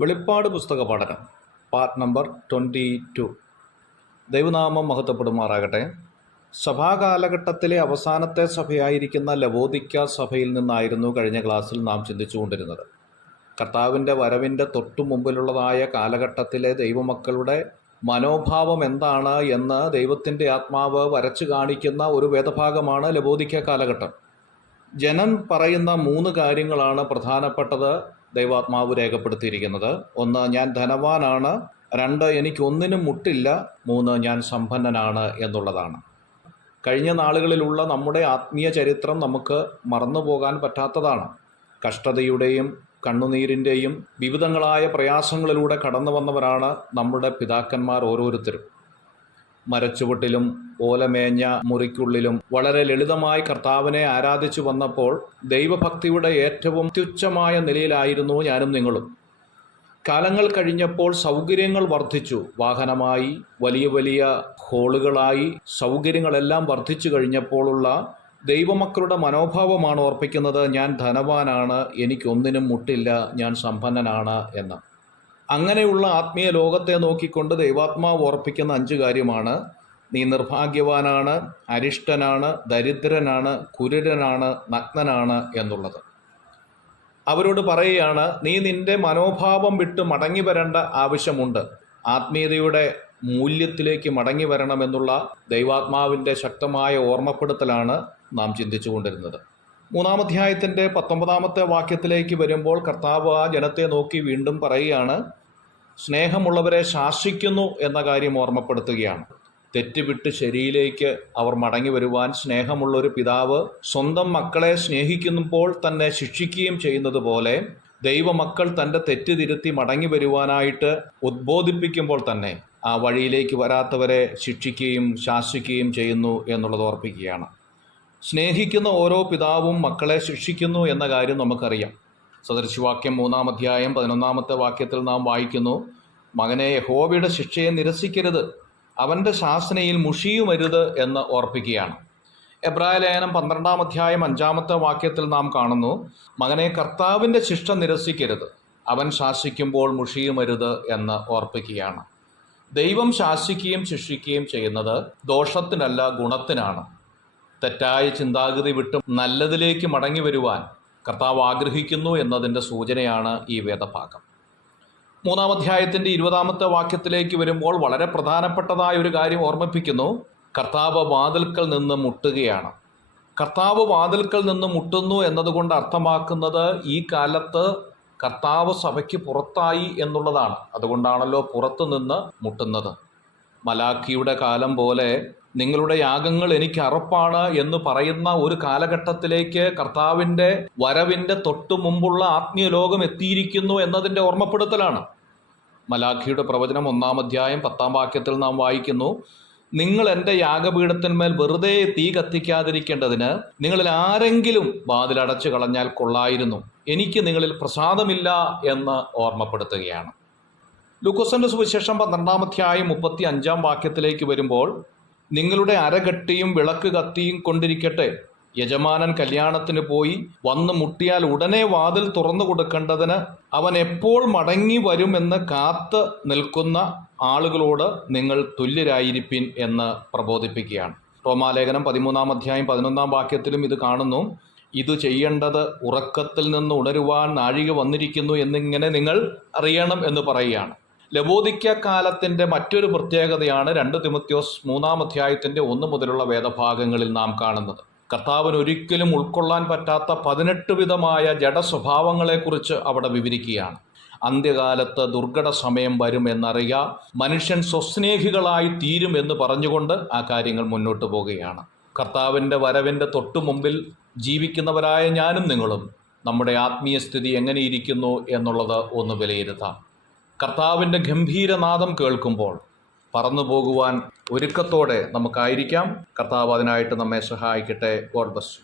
വെളിപ്പാട് പുസ്തക പഠനം പാർട്ട് നമ്പർ 22. ദൈവനാമം മഹത്വപ്പെടുമാറാകട്ടെ. സഭാകാലഘട്ടത്തിലെ അവസാനത്തെ സഭയായിരിക്കുന്ന ലവോദിക്ക സഭയിൽ നിന്നായിരുന്നു കഴിഞ്ഞ ക്ലാസ്സിൽ നാം ചിന്തിച്ചുകൊണ്ടിരുന്നത്. കർത്താവിൻ്റെ വരവിൻ്റെ തൊട്ടു മുമ്പിലുള്ളതായ കാലഘട്ടത്തിലെ ദൈവമക്കളുടെ മനോഭാവം എന്താണ് എന്ന് ദൈവത്തിൻ്റെ ആത്മാവ് വരച്ചു കാണിക്കുന്ന ഒരു വേദഭാഗമാണ് ലവോദിക്ക കാലഘട്ടം. ജനം പറയുന്ന 3 കാര്യങ്ങളാണ് പ്രധാനപ്പെട്ടത് ദൈവാത്മാവ് രേഖപ്പെടുത്തിയിരിക്കുന്നത്. 1, ഞാൻ ധനവാനാണ്. 2, എനിക്കൊന്നിനും മുട്ടില്ല. 3, ഞാൻ സമ്പന്നനാണ് എന്നുള്ളതാണ്. കഴിഞ്ഞ നാളുകളിലുള്ള നമ്മുടെ ആത്മീയ ചരിത്രം നമുക്ക് മറന്നുപോകാൻ പറ്റാത്തതാണ്. കഷ്ടതയുടെയും കണ്ണുനീരിൻ്റെയും വിവിധങ്ങളായ പ്രയാസങ്ങളിലൂടെ കടന്നു വന്നവരാണ് നമ്മുടെ പിതാക്കന്മാർ ഓരോരുത്തരും. മരച്ചുവട്ടിലും ഓലമേഞ്ഞ മുറിക്കുള്ളിലും വളരെ ലളിതമായി കർത്താവിനെ ആരാധിച്ചു വന്നപ്പോൾ ദൈവഭക്തിയുടെ ഏറ്റവും തുച്ഛമായ നിലയിലായിരുന്നു ഞാനും നിങ്ങളും. കാലങ്ങൾ കഴിഞ്ഞപ്പോൾ സൗകര്യങ്ങൾ വർദ്ധിച്ചു. വാഹനമായി, വലിയ വലിയ ഹോളുകളായി, സൗകര്യങ്ങളെല്ലാം വർദ്ധിച്ചു കഴിഞ്ഞപ്പോഴുള്ള ദൈവമക്കളുടെ മനോഭാവമാണ് ഓർപ്പിക്കുന്നത്, ഞാൻ ധനവാനാണ്, എനിക്കൊന്നിനും മുട്ടില്ല, ഞാൻ സമ്പന്നനാണ് എന്ന്. അങ്ങനെയുള്ള ആത്മീയ ലോകത്തെ നോക്കിക്കൊണ്ട് ദൈവാത്മാവ് ഓർപ്പിക്കുന്ന 5 കാര്യമാണ്: നീ നിർഭാഗ്യവാനാണ്, അരിഷ്ടനാണ്, ദരിദ്രനാണ്, കുരുടനാണ്, നഗ്നനാണ് എന്നുള്ളത്. അവരോട് പറയുകയാണ്, നീ നിന്റെ മനോഭാവം വിട്ട് മടങ്ങി വരേണ്ട ആവശ്യമുണ്ട്. ആത്മീയതയുടെ മൂല്യത്തിലേക്ക് മടങ്ങി വരണമെന്നുള്ള ദൈവാത്മാവിൻ്റെ ശക്തമായ ഓർമ്മപ്പെടുത്തലാണ് നാം ചിന്തിച്ചു കൊണ്ടിരുന്നത്. 3-ാം അധ്യായത്തിൻ്റെ 19-ാമത്തെ വാക്യത്തിലേക്ക് വരുമ്പോൾ കർത്താവ് ആ ജനത്തെ നോക്കി വീണ്ടും പറയുകയാണ്, സ്നേഹമുള്ളവരെ ശാസിക്കുന്നു എന്ന കാര്യം ഓർമ്മപ്പെടുത്തുകയാണ്. തെറ്റുവിട്ട് ശരിയിലേക്ക് അവർ മടങ്ങി വരുവാൻ സ്നേഹമുള്ളൊരു പിതാവ് സ്വന്തം മക്കളെ സ്നേഹിക്കുമ്പോൾ തന്നെ ശിക്ഷിക്കുകയും ചെയ്യുന്നത് പോലെ ദൈവമക്കൾ തൻ്റെ തെറ്റ് തിരുത്തി മടങ്ങി വരുവാനായിട്ട് ഉദ്ബോധിപ്പിക്കുമ്പോൾ തന്നെ ആ വഴിയിലേക്ക് വരാത്തവരെ ശിക്ഷിക്കുകയും ശാസിക്കുകയും ചെയ്യുന്നു എന്നുള്ളത് ഓർപ്പിക്കുകയാണ്. സ്നേഹിക്കുന്ന ഓരോ പിതാവും മക്കളെ ശിക്ഷിക്കുന്നു എന്ന കാര്യം നമുക്കറിയാം. സദൃശവാക്യം 3-ാം അധ്യായം 11-ാമത്തെ വാക്യത്തിൽ നാം വായിക്കുന്നു, മകനെ, യഹോവയുടെ ശിക്ഷയെ നിരസിക്കരുത്, അവൻ്റെ ശാസനയിൽ മുഷിയുമരുത് എന്ന് ഓർപ്പിക്കുകയാണ്. എബ്രായ ലേഖനം 12-ാം അധ്യായം 5-ാമത്തെ വാക്യത്തിൽ നാം കാണുന്നു, മകനെ, കർത്താവിൻ്റെ ശിക്ഷ നിരസിക്കരുത്, അവൻ ശാസിക്കുമ്പോൾ മുഷിയുമരുത് എന്ന് ഓർപ്പിക്കുകയാണ്. ദൈവം ശാസിക്കുകയും ശിക്ഷിക്കുകയും ചെയ്യുന്നത് ദോഷത്തിനല്ല, ഗുണത്തിനാണ്. തെറ്റായ ചിന്താഗതി വിട്ട് നല്ലതിലേക്ക് മടങ്ങി വരുവാൻ കർത്താവ് ആഗ്രഹിക്കുന്നു എന്നതിൻ്റെ സൂചനയാണ് ഈ വേദഭാഗം. 3-ാം അധ്യായത്തിൻ്റെ 20-ാമത്തെ വാക്യത്തിലേക്ക് വരുമ്പോൾ വളരെ പ്രധാനപ്പെട്ടതായ ഒരു കാര്യം ഓർമ്മിപ്പിക്കുന്നു. കർത്താവ് വാതിൽക്കൽ നിന്ന് മുട്ടുകയാണ്. കർത്താവ് വാതിൽക്കൽ നിന്ന് മുട്ടുന്നു എന്നതുകൊണ്ട് അർത്ഥമാക്കുന്നത് ഈ കാലത്ത് കർത്താവ് സഭയ്ക്ക് പുറത്തായി എന്നുള്ളതാണ്. അതുകൊണ്ടാണല്ലോ പുറത്തു നിന്ന് മുട്ടുന്നത്. മലാഖിയുടെ കാലം പോലെ നിങ്ങളുടെ യാഗങ്ങൾ എനിക്ക് അറപ്പാണ് എന്ന് പറയുന്ന ഒരു കാലഘട്ടത്തിലേക്ക് കർത്താവിൻ്റെ വരവിൻ്റെ തൊട്ടു മുമ്പുള്ള ആത്മീയ ലോകം എത്തിയിരിക്കുന്നു എന്നതിൻ്റെ ഓർമ്മപ്പെടുത്തലാണ്. മലാഖിയുടെ പ്രവചനം 1-ാം അധ്യായം 10-ാം വാക്യത്തിൽ നാം വായിക്കുന്നു, നിങ്ങൾ എൻ്റെ യാഗപീഠത്തിന്മേൽ വെറുതെ തീ കത്തിക്കാതിരിക്കേണ്ടതിന് നിങ്ങളിൽ ആരെങ്കിലും വാതിലടച്ചു കളഞ്ഞാൽ കൊള്ളായിരുന്നു, എനിക്ക് നിങ്ങളിൽ പ്രസാദമില്ല എന്ന് ഓർമ്മപ്പെടുത്തുകയാണ്. ലൂക്കോസിന്റെ സുവിശേഷം 12-ാം അധ്യായം 35-ാം വാക്യത്തിലേക്ക് വരുമ്പോൾ, നിങ്ങളുടെ അരകെട്ടിയും വിളക്ക് കത്തിയും കൊണ്ടിരിക്കട്ടെ, യജമാനൻ കല്യാണത്തിന് പോയി വന്ന് മുട്ടിയാൽ ഉടനെ വാതിൽ തുറന്നു കൊടുക്കേണ്ടതിന് അവൻ എപ്പോൾ മടങ്ങി വരുമെന്ന് കാത്ത് നിൽക്കുന്ന ആളുകളോട് നിങ്ങൾ തുല്യരായിരിപ്പിൻ എന്ന് പ്രബോധിപ്പിക്കുകയാണ്. റോമാലേഖനം 13-ാം അധ്യായം 11-ാം വാക്യത്തിലും ഇത് കാണുന്നു. ഇത് ചെയ്യേണ്ടത് ഉറക്കത്തിൽ നിന്ന് ഉണരുവാൻ നാഴിക വന്നിരിക്കുന്നു എന്നിങ്ങനെ നിങ്ങൾ അറിയണം എന്ന് പറയുകയാണ്. ലവോദിക്ക കാലത്തിൻ്റെ മറ്റൊരു പ്രത്യേകതയാണ് 2 തിമോഥെയോസ് 3-ാം അധ്യായത്തിൻ്റെ 1 മുതലുള്ള വേദഭാഗങ്ങളിൽ നാം കാണുന്നത്. കർത്താവിന് ഒരിക്കലും ഉൾക്കൊള്ളാൻ പറ്റാത്ത 18 വിധമായ ജഡസ്വഭാവങ്ങളെക്കുറിച്ച് അവിടെ വിവരിക്കുകയാണ്. അന്ത്യകാലത്ത് ദുർഘട സമയം വരും എന്നറിയാം, മനുഷ്യൻ സ്വസ്നേഹികളായി തീരും എന്ന് പറഞ്ഞുകൊണ്ട് ആ കാര്യങ്ങൾ മുന്നോട്ട് പോവുകയാണ്. കർത്താവിൻ്റെ വരവിൻ്റെ തൊട്ടു മുമ്പിൽ ജീവിക്കുന്നവരായ ഞാനും നിങ്ങളും നമ്മുടെ ആത്മീയ സ്ഥിതി എങ്ങനെയിരിക്കുന്നു എന്നുള്ളത് ഒന്ന് വിലയിരുത്താം. കർത്താവിൻ്റെ ഗംഭീരനാദം കേൾക്കുമ്പോൾ പറന്നു പോകുവാൻ ഒരുക്കത്തോടെ നമുക്കായിരിക്കാം. കർത്താവ് അതിനായിട്ട് നമ്മെ സഹായിക്കട്ടെ. God bless you.